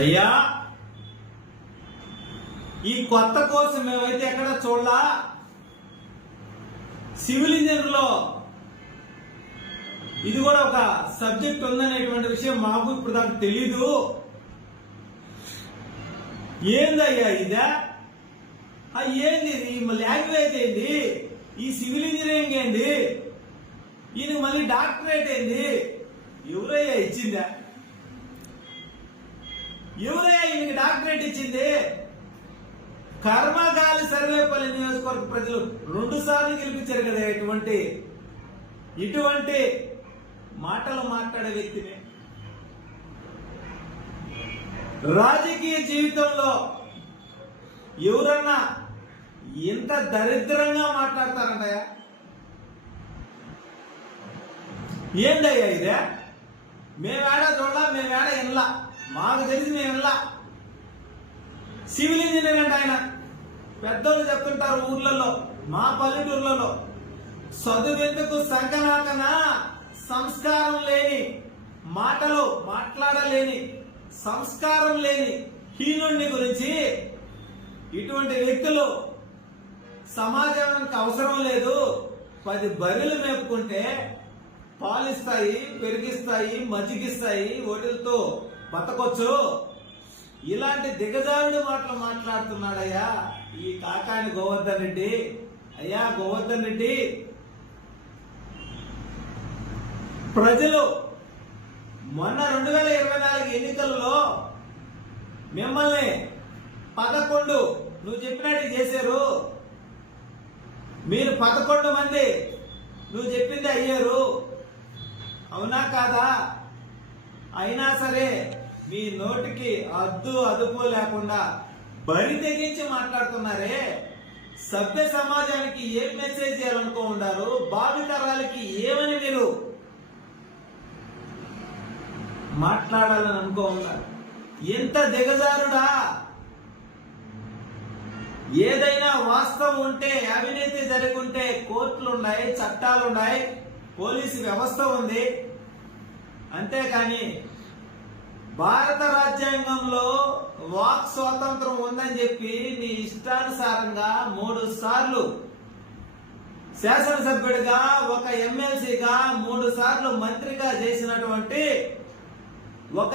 అయ్యా, ఈ కొత్త కోర్సు మేమైతే ఎక్కడ చూడలా. సివిల్ ఇంజనీర్లో ఇది కూడా ఒక సబ్జెక్ట్ ఉందనేటువంటి విషయం మాకు ఇప్పుడు దాకా తెలీదు. ఏందయ్యా ఇదా? ఏంది లాంగ్వేజ్ ఏంది? ఈ సివిల్ ఇంజనీరింగ్ ఏంది? ఈయన మళ్ళీ డాక్టరేట్ ఏంది? ఎవరయ్యా ఇచ్చిందా? ఎవరయ్యా ఈయనకి డాక్టరేట్ ఇచ్చింది? కర్మగాలి సర్వేపల్లి నియోజకవర్గ ప్రజలు 2 సార్లు గెలిపించారు కదా. ఇటువంటి మాటలు మాట్లాడే వ్యక్తిని రాజకీయ జీవితంలో ఎవరన్నా ఎంత దరిద్రంగా మాట్లాడతారంటయ్యా? ఏందయ్యా ఇదే? మేమేడా చూడలా, మేమేడా వినలా, మాకు తెలిసి మేము వినలా. సివిల్ ఇంజనీర్ అంటే ఆయన పెద్దోళ్ళు చెప్తుంటారు ఊర్లలో, మా పల్లెటూర్లలో, చదువెందుకు సంకనాకన, సంస్కారం లేని మాటలు మాట్లాడలేని, సంస్కారం లేని హీనుడిని గురించి ఇటువంటి వ్యక్తులు సమాజానికి అవసరం లేదు. 10 బర్రెలు మేపుకుంటే పాలిస్తాయి, పెరిగిస్తాయి, మజ్జిగిస్తాయి, ఓటిలతో బతకొచ్చు. ఇలాంటి దిగజారుడు మాటలు మాట్లాడుతున్నాడయ్యా ఈ కాకాని గోవర్ధన్ రెడ్డి. అయ్యా గోవర్ధన్ రెడ్డి, ప్రజలు మొన్న 2024 ఎన్నికల్లో మిమ్మల్ని 11 నువ్వు చెప్పినట్టు చేశారు. మీరు 11 మంది నువ్వు చెప్పింది అయ్యారు, అవునా కాదా? అయినా సరే మీ నోటికి అదుపు లేకుండా బరి తెగించి మాట్లాడుతున్నారే. సభ్య సమాజానికి ఏం మెసేజ్ చేయాలనుకో ఉన్నారు? భావితరాలకి ఏమని మీరు మాట్లాడాలని అనుకో ఉన్నారు? ఎంత దిగజారుడా! ఏదైనా వాస్తవం ఉంటే, అవినీతి జరుగుంటే కోర్టులున్నాయి, చట్టాలున్నాయి, పోలీసు వ్యవస్థ ఉంది. అంతేకాని భారత రాజ్యాంగంలో వాక్ స్వాతంత్రం ఉందని చెప్పి నీ ఇష్టానుసారంగా 3 సార్లు శాసనసభ్యుడిగా, ఒక ఎమ్మెల్సీగా, 3 సార్లు మంత్రిగా చేసినటువంటి ఒక